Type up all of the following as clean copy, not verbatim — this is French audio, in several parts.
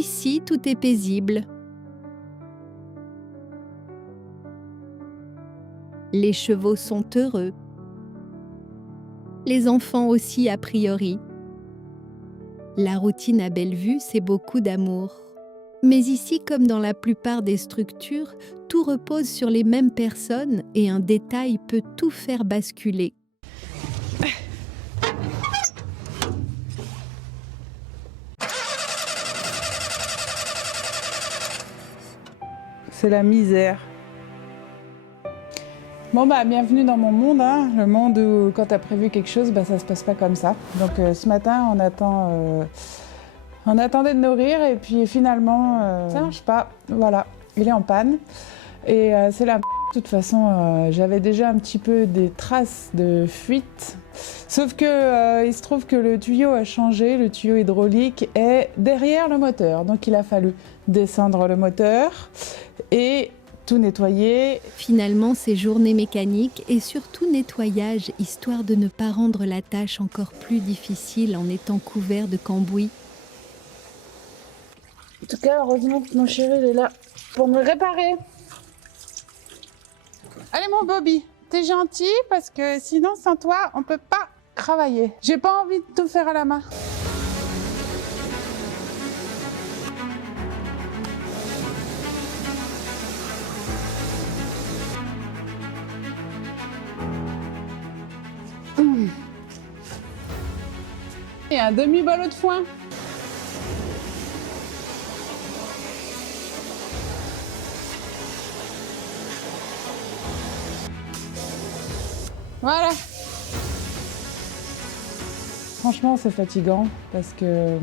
Ici, tout est paisible. Les chevaux sont heureux. Les enfants aussi a priori. La routine à Bellevue, c'est beaucoup d'amour. Mais ici, comme dans la plupart des structures, tout repose sur les mêmes personnes et un détail peut tout faire basculer. C'est la misère. Bon bienvenue dans mon monde, hein. Le monde où quand t'as prévu quelque chose, ça se passe pas comme ça. Donc ce matin, on attendait de nourrir et puis finalement, ça marche pas. Voilà, il est en panne. Et c'est la de toute façon, j'avais déjà un petit peu des traces de fuite. Sauf que il se trouve que le tuyau a changé, le tuyau hydraulique est derrière le moteur. Donc il a fallu descendre le moteur et tout nettoyer. Finalement, c'est journée mécanique et surtout nettoyage, histoire de ne pas rendre la tâche encore plus difficile en étant couvert de cambouis. En tout cas, heureusement que mon chéri il est là pour me réparer. Allez mon Bobby, t'es gentil parce que sinon sans toi, on peut pas travailler. J'ai pas envie de tout faire à la main. Et un demi-ballot de foin. Voilà. Franchement, c'est fatigant parce que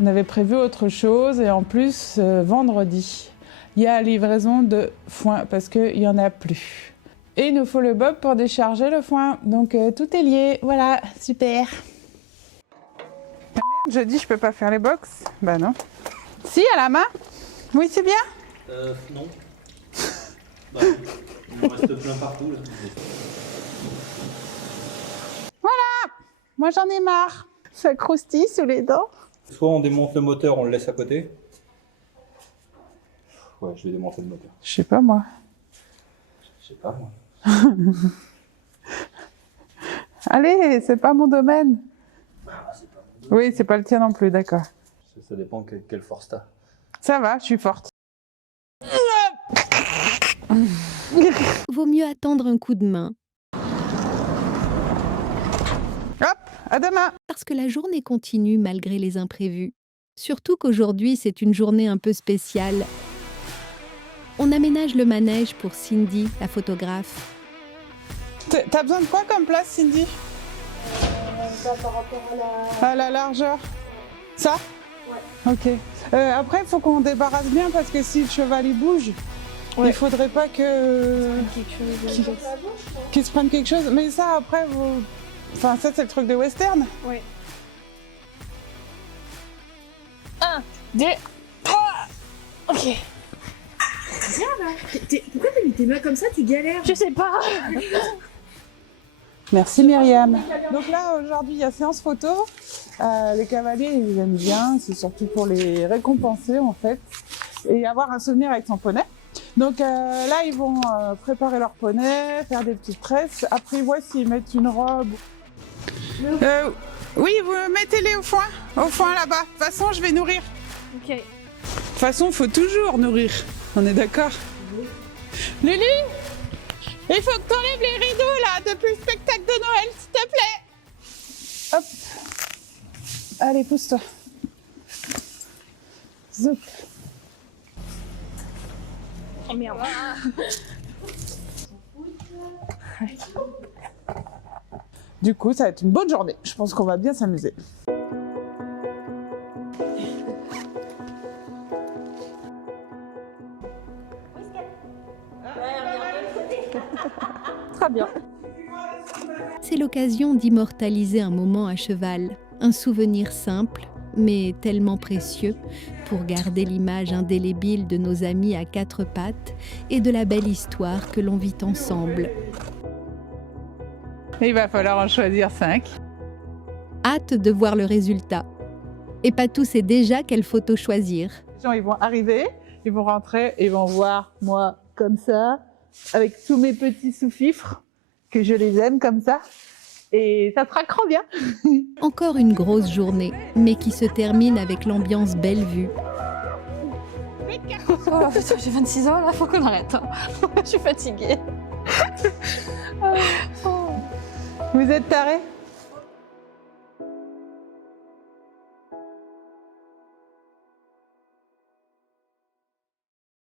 on avait prévu autre chose et en plus, vendredi, il y a livraison de foin parce qu'il n'y en a plus. Et il nous faut le bob pour décharger le foin. Donc tout est lié. Voilà, super. Je dis je peux pas faire les box. Bah non. Si, à la main. Oui, c'est bien. Non. Bah, il en reste plein partout là. Voilà. Moi j'en ai marre. Ça croustille sous les dents. Soit on démonte le moteur, on le laisse à côté. Ouais, je vais démonter le moteur. Je sais pas moi. Je sais pas moi. Allez, c'est pas mon domaine. Ah, c'est pas mon domaine. Oui, c'est pas le tien non plus, d'accord. Ça dépend quelle force t'as. Ça va, je suis forte. Vaut mieux attendre un coup de main, Hop, à demain. parce que la journée continue malgré les imprévus. Surtout qu'aujourd'hui, c'est une journée un peu spéciale. On aménage le manège pour Cindy, la photographe. T'as besoin de quoi comme place, Cindy? Par rapport à À la largeur. Ça? Ouais. Ok. Après, il faut qu'on débarrasse bien parce que si le cheval il bouge, il faudrait pas que qu'il se prenne quelque chose. Mais ça, après, enfin, ça c'est le truc de western. Oui. 1, 2, 3. Ok. C'est bien là. Pourquoi t'as mis tes mains comme ça? Tu galères. Je sais pas. Merci Myriam. Donc là, aujourd'hui, il y a séance photo. Les cavaliers, ils aiment bien. C'est surtout pour les récompenser, en fait. Et avoir un souvenir avec son poney. Donc là, ils vont préparer leur poney, faire des petites tresses. Après, ils voient s'ils mettent une robe. Oui, vous mettez-les au foin là-bas. De toute façon, je vais nourrir. Ok. De toute façon, il faut toujours nourrir. On est d'accord? Lulu, il faut que tu enlèves les rideaux là depuis le spectacle de Noël, s'il te plaît. Hop. Allez, pousse-toi. Zoup. Oh merde. Du coup, ça va être une bonne journée. Je pense qu'on va bien s'amuser. Très bien. C'est l'occasion d'immortaliser un moment à cheval, un souvenir simple, mais tellement précieux pour garder l'image indélébile de nos amis à quatre pattes et de la belle histoire que l'on vit ensemble. Il va falloir en choisir 5. Hâte de voir le résultat. Et Patou sait déjà quelle photo choisir. Les gens, ils vont arriver, ils vont rentrer et ils vont voir moi comme ça, avec tous mes petits sous-fifres, que je les aime comme ça. Et ça sera trop bien. Encore une grosse journée, mais qui se termine avec l'ambiance belle vue. Oh putain, j'ai 26 ans là, faut qu'on arrête. Hein. Je suis fatiguée. Vous êtes tarés?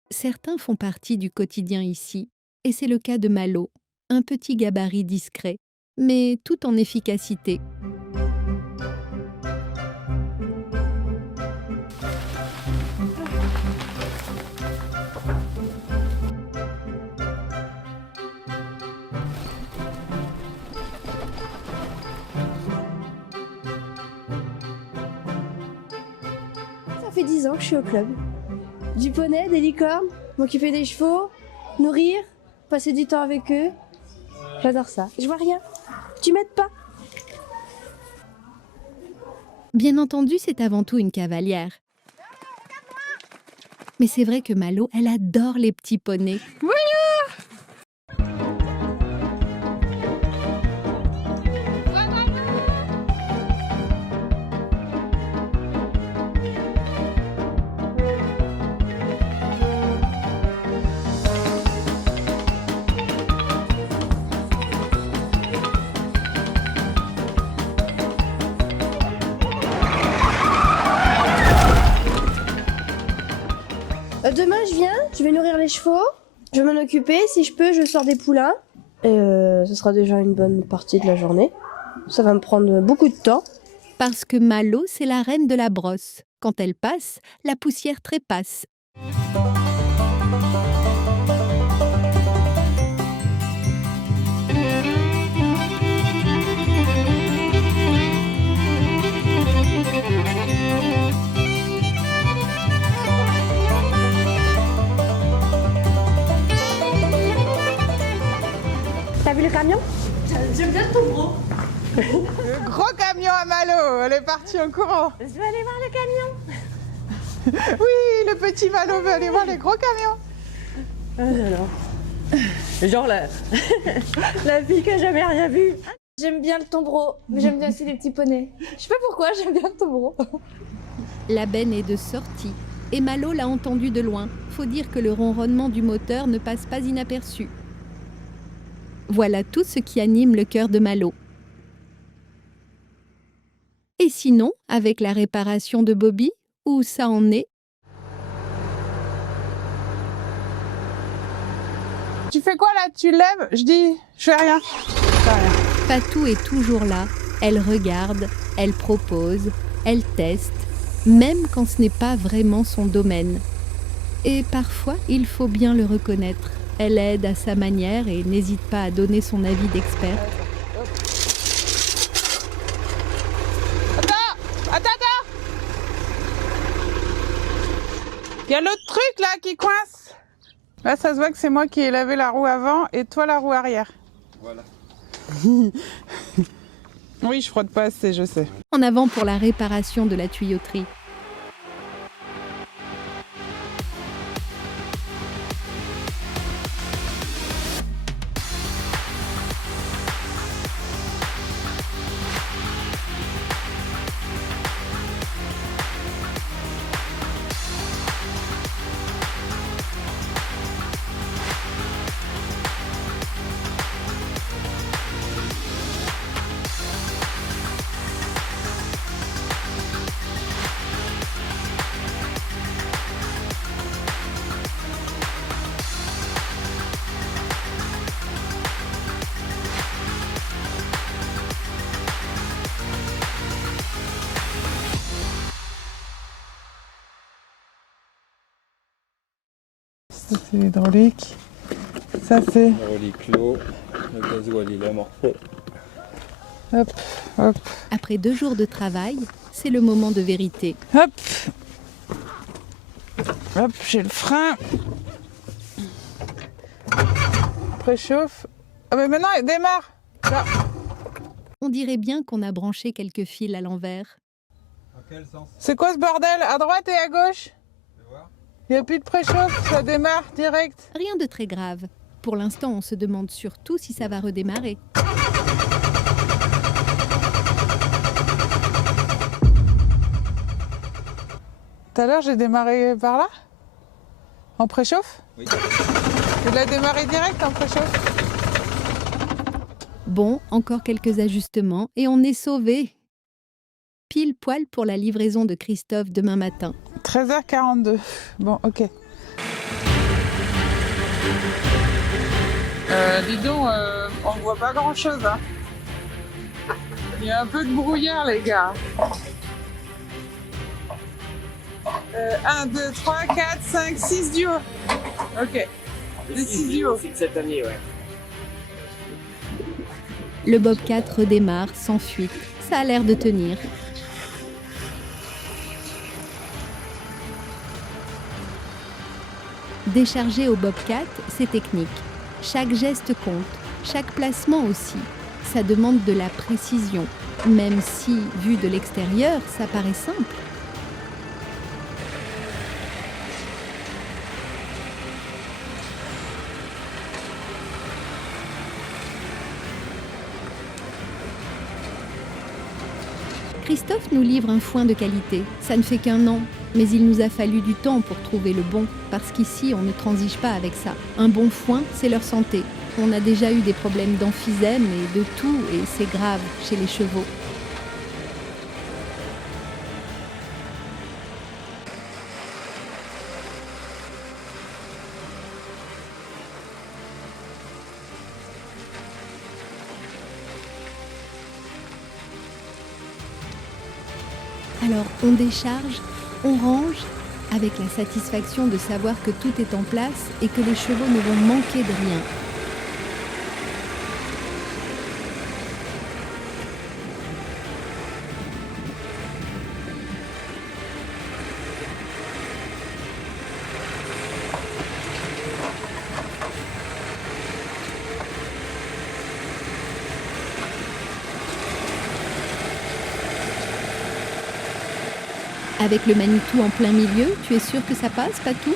Certains font partie du quotidien ici, et c'est le cas de Malo, un petit gabarit discret, mais tout en efficacité. Ça fait 10 ans que je suis au club. Du poney, des licornes, m'occuper des chevaux, nourrir, passer du temps avec eux. J'adore ça. Je vois rien. Tu m'aides pas? Bien entendu, c'est avant tout une cavalière. Mais c'est vrai que Malo, elle adore les petits poneys. Demain, je viens, je vais nourrir les chevaux, je vais m'en occuper. Si je peux, je sors des poulains. Et ce sera déjà une bonne partie de la journée. Ça va me prendre beaucoup de temps. Parce que Malo, c'est la reine de la brosse. Quand elle passe, la poussière trépasse. T'as vu le camion? J'aime bien ton gros. Le gros camion à Malo, elle est partie en courant. Je vais aller voir le camion. Oui, le petit Malo veut aller voir les gros camions. Genre la fille qui a jamais rien vu. J'aime bien le tombereau, mais j'aime bien aussi les petits poneys. Je sais pas pourquoi, j'aime bien le tombereau. La benne est de sortie. Et Malo l'a entendu de loin. Faut dire que le ronronnement du moteur ne passe pas inaperçu. Voilà tout ce qui anime le cœur de Malo. Et sinon, avec la réparation de Bobby, où ça en est? Tu fais quoi là? Tu lèves? Je dis, je fais rien. Je fais rien. Patou est toujours là. Elle regarde, elle propose, elle teste, même quand ce n'est pas vraiment son domaine. Et parfois, il faut bien le reconnaître. Elle aide à sa manière et n'hésite pas à donner son avis d'expert. Attends. Il y a l'autre truc là qui coince. Là, ça se voit que c'est moi qui ai lavé la roue avant et toi la roue arrière. Voilà. Oui, je frotte pas assez, je sais. En avant pour la réparation de la tuyauterie. Ça, c'est l'hydraulique. Ça, c'est... L'hydraulique clos, le gasoil il est amorcé. Hop, hop, Après 2 jours de travail, c'est le moment de vérité. hop. Hop, j'ai le frein. Préchauffe. Ah mais maintenant, il démarre. Là. On dirait bien qu'on a branché quelques fils à l'envers. quel sens? C'est quoi ce bordel? À droite et à gauche? Tu veux voir? Il n'y a plus de préchauffe, ça démarre direct. Rien de très grave. Pour l'instant, on se demande surtout si ça va redémarrer. Tout à l'heure, j'ai démarré par là? En préchauffe? Oui. Tu l'as démarré direct en préchauffe? Bon, encore quelques ajustements et on est sauvé. Pile poil pour la livraison de Christophe demain matin. 13h42. Bon, ok. Dis donc, on voit pas grand chose. Hein. Il y a un peu de brouillard, les gars. 1, 2, 3, 4, 5, 6 duos. Ok. Les 6 duos. cette année, ouais. Le Bobcat redémarre sans fuite. Ça a l'air de tenir. Décharger au Bobcat, c'est technique. Chaque geste compte, chaque placement aussi. Ça demande de la précision, même si, vu de l'extérieur, ça paraît simple. Christophe nous livre un foin de qualité. Ça ne fait qu'un an, mais il nous a fallu du temps pour trouver le bon, parce qu'ici, on ne transige pas avec ça. Un bon foin, c'est leur santé. On a déjà eu des problèmes d'emphysème et de tout, et c'est grave chez les chevaux. Alors on décharge, on range, avec la satisfaction de savoir que tout est en place et que les chevaux ne vont manquer de rien. Avec le Manitou en plein milieu, tu es sûr que ça passe, Patou?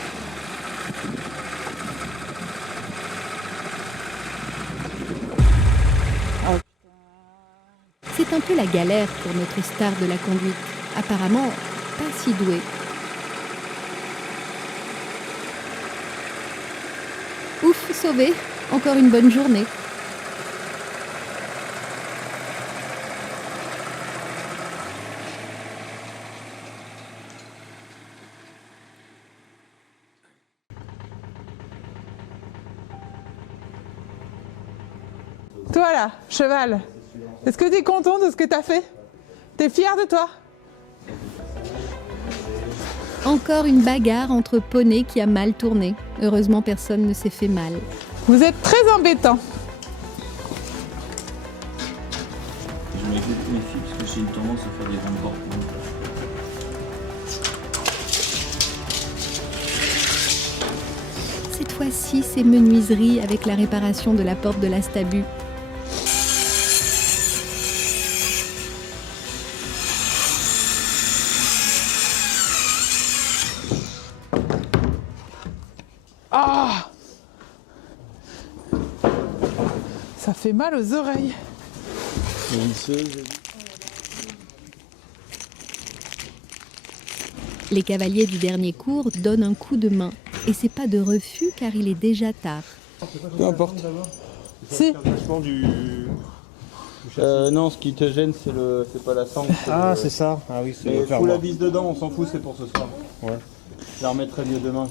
C'est un peu la galère pour notre star de la conduite. Apparemment, pas si doué. Ouf, sauvé. Encore une bonne journée. Toi là, cheval, est-ce que tu es content de ce que tu as fait? T'es fier de toi? Encore une bagarre entre poneys qui a mal tourné. Heureusement, personne ne s'est fait mal. Vous êtes très embêtant. Je m'écoute mes filles parce que j'ai une tendance à faire des grandes portes. Cette fois-ci, c'est menuiserie avec la réparation de la porte de la Stabu. Ah! Ça fait mal aux oreilles. Les cavaliers du dernier cours donnent un coup de main. Et c'est pas de refus car il est déjà tard. Peu importe. Si. Non, ce qui te gêne, c'est pas la sangle. Ah, c'est ça. Ah oui, c'est Mais faire fous la voir. vis dedans, on s'en fout, c'est pour ce soir. Ouais. Je la remettrai mieux demain.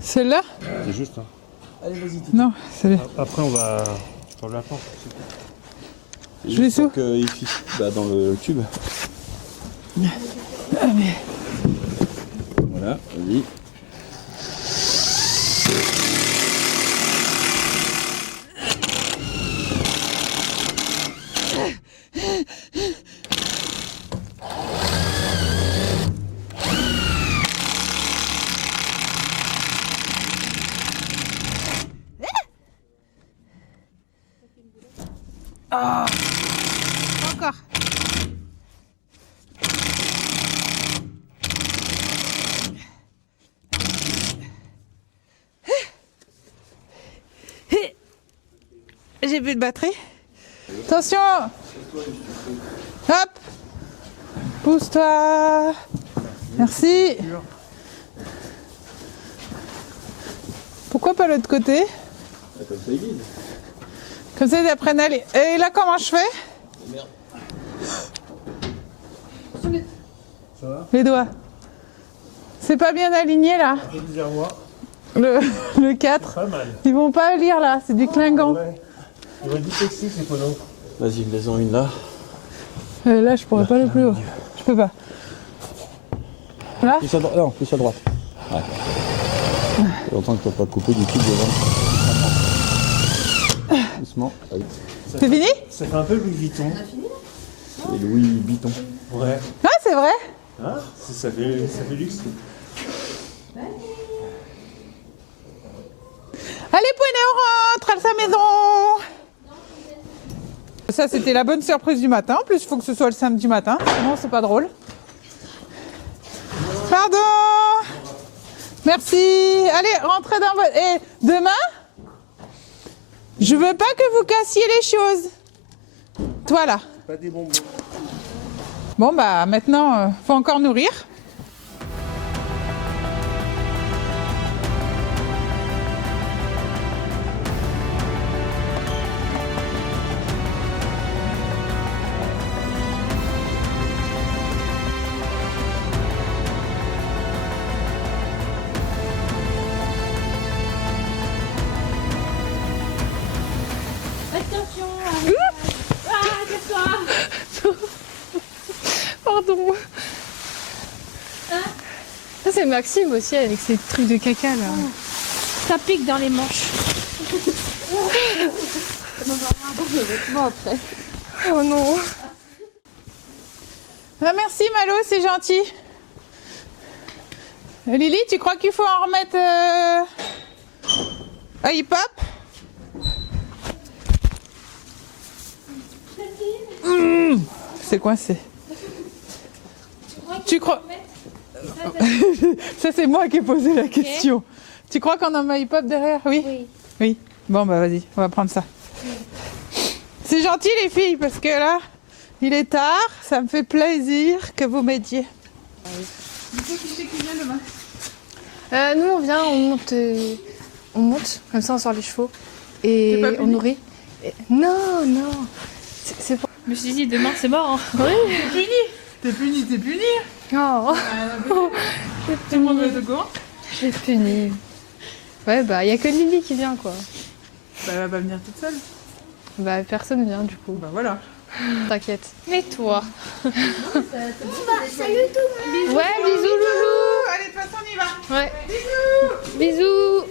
Celle-là? C'est juste. Hein. Non, celle-là. Après, on va sur la porte. Je vais sous. Il fixe dans le tube. Ah, mais... Voilà, vas-y. j'ai plus de batterie. Attention. Hop. Pousse-toi. Merci. Pourquoi pas l'autre côté? Comme ça, il guide. Comme ça, ils apprennent à aller. Et là, comment je fais? Merde. Ça va? Les doigts. C'est pas bien aligné là. Le 4. Pas mal. Ils vont pas lire là, c'est du clinquant. Ouais. Il va être dyslexique, les poneaux. Vas-y, mets-en une là. Là, je pourrais pas aller plus haut. Je peux pas. Là? Plus à droite. Non, plus à droite. Ouais. Ça fait longtemps que t'as pas coupé du tout devant. Doucement. Allez. C'est fini? Ça fait un peu Louis Vuitton. C'est Louis Vuitton. Ouais. Ah, c'est vrai? Hein? Ça fait luxe. Allez, Pouinet, on rentre à sa maison. Ça, c'était la bonne surprise du matin. En plus, il faut que ce soit le samedi matin. Sinon, c'est pas drôle. Pardon. Merci. Allez, rentrez dans votre... Et demain, je veux pas que vous cassiez les choses. Toi, là. Pas des bonbons. Bon, bah, maintenant, faut encore nourrir. Pardon. Ça c'est Maxime aussi avec ses trucs de caca là. Ça pique dans les manches. Oh non. Ah, merci Malo, c'est gentil. Lily, tu crois qu'il faut en remettre à hip-hop? C'est coincé. Tu crois... Ça c'est moi qui ai posé la question. Tu crois qu'on en met hip-hop derrière? Oui. Oui. Bon bah vas-y, on va prendre ça. C'est gentil les filles parce que là, il est tard, ça me fait plaisir que vous m'aidiez. Nous on vient, on monte, comme ça on sort les chevaux et T'es pas on puni? nourrit. Non. C'est pas... Je me suis dit demain c'est mort. Hein. Oui. T'es puni. Oh. Tout le monde va être au courant? J'ai puni. Ouais bah y a que Lily qui vient quoi. Bah elle va pas venir toute seule. Bah personne vient du coup. Bah voilà. T'inquiète. Mais toi. Salut tout le monde. Ouais bisous loulou. Allez, de toute façon on y va. Ouais. Bisous.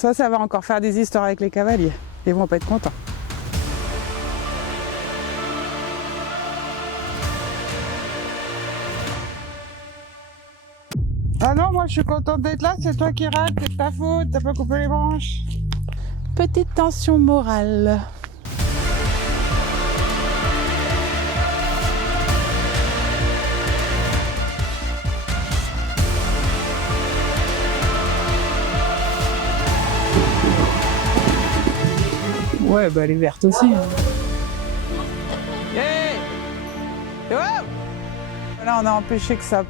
Ça va encore faire des histoires avec les cavaliers. Ils vont pas être contents. Ah non, moi je suis contente d'être là, c'est toi qui rates, c'est de ta faute, t'as pas coupé les branches. Petite tension morale. Ouais, bah elle est verte aussi. Hein. Hey! Oh! Là, on a empêché que ça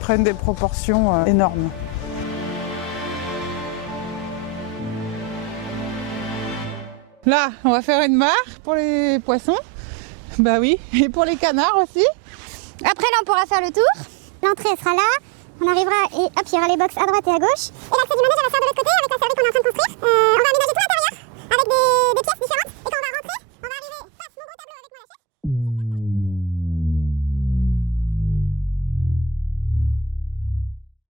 prenne des proportions énormes. Là, on va faire une mare pour les poissons. Bah oui, et pour les canards aussi. Après là on pourra faire le tour, l'entrée sera là, on arrivera et hop il y aura les box à droite et à gauche. Et l'accès du manège elle va faire de l'autre côté avec la servie qu'on est en train de construire. On va